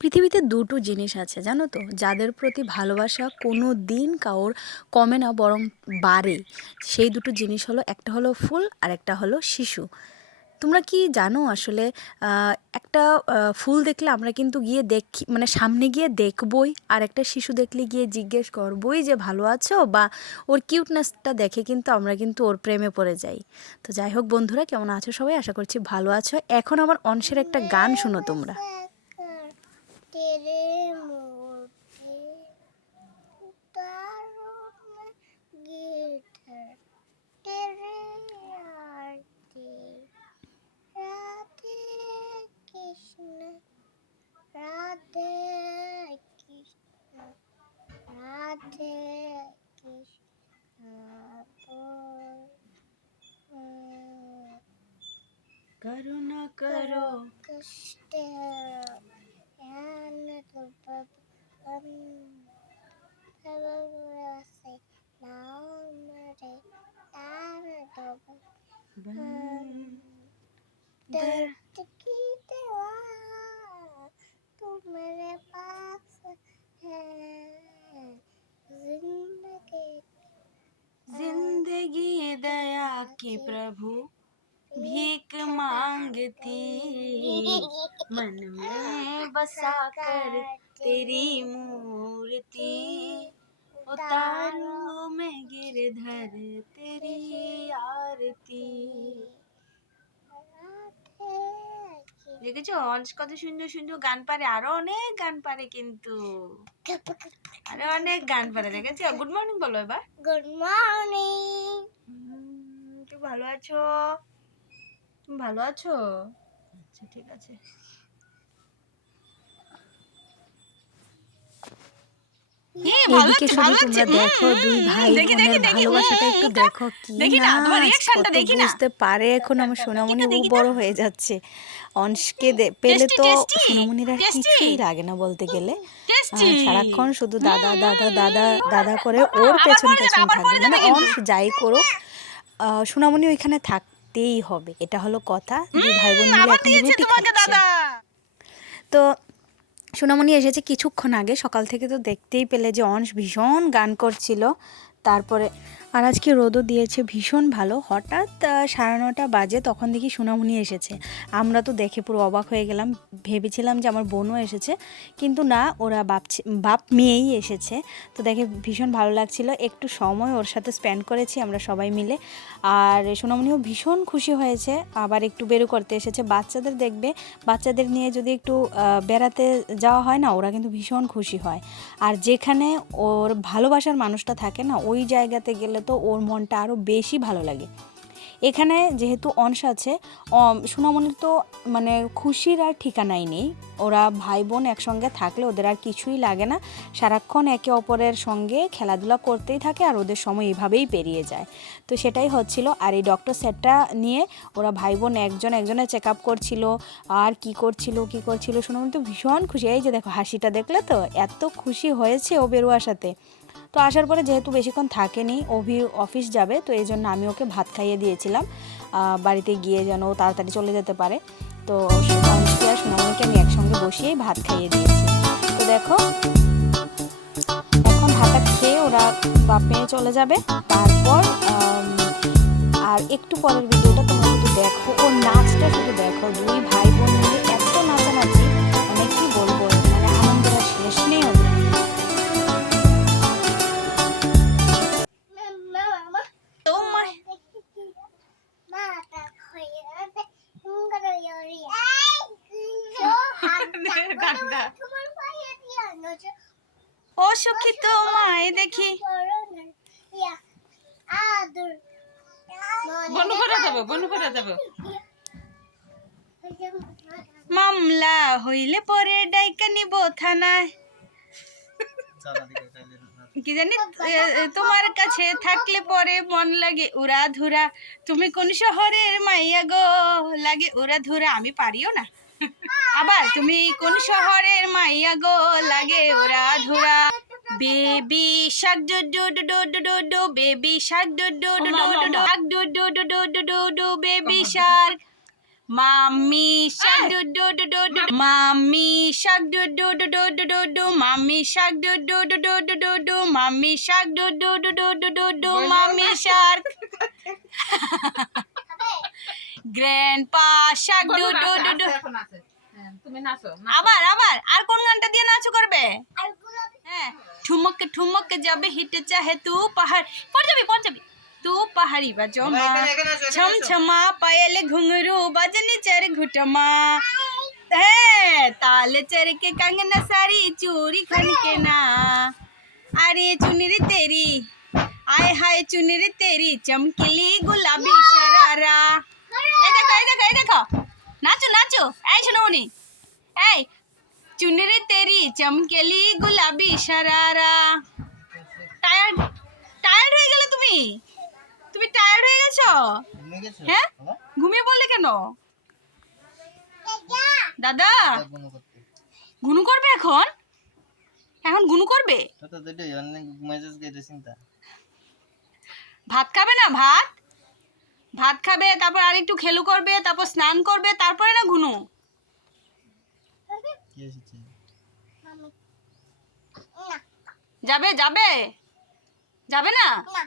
পৃথিবীতে দুটো জিনিস আছে, জানো তো? যাদের প্রতি ভালোবাসা কোনো দিন কারোর কমে না, বরং বাড়ে। সেই দুটো জিনিস হলো, একটা হলো ফুল আর একটা হলো শিশু। তোমরা কি জানো আসলে একটা ফুল দেখলে আমরা কিন্তু গিয়ে দেখি মানে সামনে গিয়ে দেখবই, আর একটা শিশু দেখলে গিয়ে জিজ্ঞেস করবই যে ভালো আছো? বা ওর কিউটনেসটা দেখে কিন্তু আমরা কিন্তু ওর প্রেমে পড়ে যাই। তো যাই হোক বন্ধুরা, কেমন আছো সবাই? আশা করছি ভালো আছো। এখন আমার অংশের একটা গান শোনো তোমরা। मेरे मोटे उतारो में गिर तेरे आरती राधे कृष्ण राधे कृष्ण राधे कृष्ण करुणा करो कष्ट दर्द की दवा तू मेरे पास है ज़िंदगी ज़िंदगी दया की प्रभु भीख मांगती। मन में बसा कर तेरी मूर्ति। उतारू में गिरधर तेरी आरती। দেখেছ? অঞ্চ কত সুন্দর সুন্দর গান পারে আরও অনেক গান পারে কিন্তু। আরও অনেক গান পারে দেখেছ? গুড মর্নিং বলো এবার। গুড মর্নিং তুমি ভালো আছো? তুমি ভালো আছো? আচ্ছা ঠিক আছে। এদিকে শুধু তোমরা দেখো দুই ভাই বোনের ভালোবাসাটা একটু দেখো কি না কত বুঝতে পারে? এখন আমার সোনামণি ও বড় হয়ে যাচ্ছে। অংশকে পেলে তো সোনামণির আর কিছুই লাগে না বলতে গেলে। সারাক্ষণ শুধু দাদা দাদা দাদা দাদা করে ওর পেছন পেছন থাকবে। মানে অংশ যাই করুক আহ, সোনামণি ওইখানে থাকতেই হবে। এটা হলো কথা। দুই ভাই বোন মিলে এখন রুটি খাচ্ছে। তো সোনামণি এসেছে কিছুক্ষণ আগে সকাল থেকে তো দেখতেই পেলে যে অংশ ভীষণ গান করছিল। তারপরে আর আজকে রোদও দিয়েছে, ভীষণ ভালো। হঠাৎ সাড়ে নটা বাজে তখন দেখি সোনামণি এসেছে। আমরা তো দেখে পুরো অবাক হয়ে গেলাম, ভেবেছিলাম যে আমার বোনও এসেছে, কিন্তু না, ওরা বাপ বাপ মেয়েই এসেছে। তো দেখে ভীষণ ভালো লাগছিল, একটু সময় ওর সাথে স্পেন্ড করেছি আমরা সবাই মিলে। আর সোনামণিও ভীষণ খুশি হয়েছে, আবার একটু বেরো করতে এসেছে। বাচ্চাদের দেখবে, বাচ্চাদের নিয়ে যদি একটু বেড়াতে যাওয়া হয় না, ওরা কিন্তু ভীষণ খুশি হয়। আর যেখানে ওর ভালোবাসার মানুষটা থাকে না ওই জায়গাতে গেলে তো ওর মনটা আরও বেশি ভালো লাগে। এখানে যেহেতু অংশ আছে সোনামণির তো মানে খুশির আর ঠিকানাই নেই। ওরা ভাই বোন একসঙ্গে থাকলে ওদের আর কিছুই লাগে না। সারাক্ষণ একে অপরের সঙ্গে খেলাধুলা করতেই থাকে আর ওদের সময় এভাবেই পেরিয়ে যায়। তো সেটাই হচ্ছিল। আর এই ডক্টর সেটটা নিয়ে ওরা ভাই বোন একজন একজনের চেক আপ করছিল, আর কি করছিল কি করছিল। সোনামণি তো ভীষণ খুশি। এই যে দেখো, হাসিটা দেখলে তো এত খুশি হয়েছে ও বেরোয়ার সাথে। তো আসার পরে যেহেতু বেশিক্ষণ থাকেনি, অভি অফিস যাবে, তো এই জন্য আমি ওকে ভাত খাইয়ে দিয়েছিলাম। বাড়িতে গিয়ে যেন ও তাড়াতাড়ি চলে যেতে পারে। তো সোনামণিকে আমি একসঙ্গে বসিয়েই ভাত খাইয়ে দিয়েছি। তো দেখো, এখন ভাতটা খেয়ে ওরা বাপে চলে যাবে। তারপর আর একটু পরের ভিডিওটা তোমরা শুধু দেখো। ওর নাচটা শুধু দেখো। দুই ভাই বোন ও সখী তোমায় দেখি। আদর বন্ধ করে দেবো বন্ধ করে দেবো মামলা হইলে পরে ডাইকা নিব থানায়। কি জানি তোমার কাছে থাকলে পরে মন লাগে উড়া ধুরা তুমি কোন শহরের মাইয়া গো লাগে উড়া ধুরা আমি পারিও না। আবার তুমি কোন শহরের মাইয়া গো লাগে উড়া ধুরা baby shark doo doo doo doo doo doo doo baby shark doo doo doo doo doo doo shark doo doo doo doo doo doo doo baby shark mommy shark doo doo doo doo doo mommy shark doo doo doo doo doo doo doo mommy shark doo doo doo doo doo doo doo mommy shark doo doo doo doo doo doo doo mommy shark grandpa shark doo doo doo doo তুমি নাচো আবার আবার আর কোন গানটা দিয়ে নাচ করবে? হ্যাঁ ঠুমকে ঠুমকে যাবে হিটে চাহে তু পাহাড়। পড় যাবি পড় যাবি তু পাহাড়ি বাজমা ছমছমা পায়েল ঘুঙরু বাজনি চার ঘুটমা। হ্যাঁ তালে চরকে কাঙ্গনা সারি চুরি খনকে না। আরে চুনির তেরি। आय हाय चुनरी तेरी चमकीली गुलाबी शरारा এই দেখো এই দেখো এই দেখো। নাচো নাচো। এই শোনো উনি। এই চুনরি তেরি চমকেলি গুলাবি শরারা টায়ার্ড টায়ার্ড হয়ে গেলে তুমি? তুমি টায়ার্ড হয়ে গেছো? হ্যাঁ? ঘুমিয়ে পড়লে কেন? দাদা। গুনু করবে এখন? এখন গুনু করবে? ভাত খাবে না ভাত? ভাত খাবে তারপর আর একটু খেলু করবে তারপর স্নান করবে তারপরে না ঘুনু? যাবে যাবে? যাবে না? না।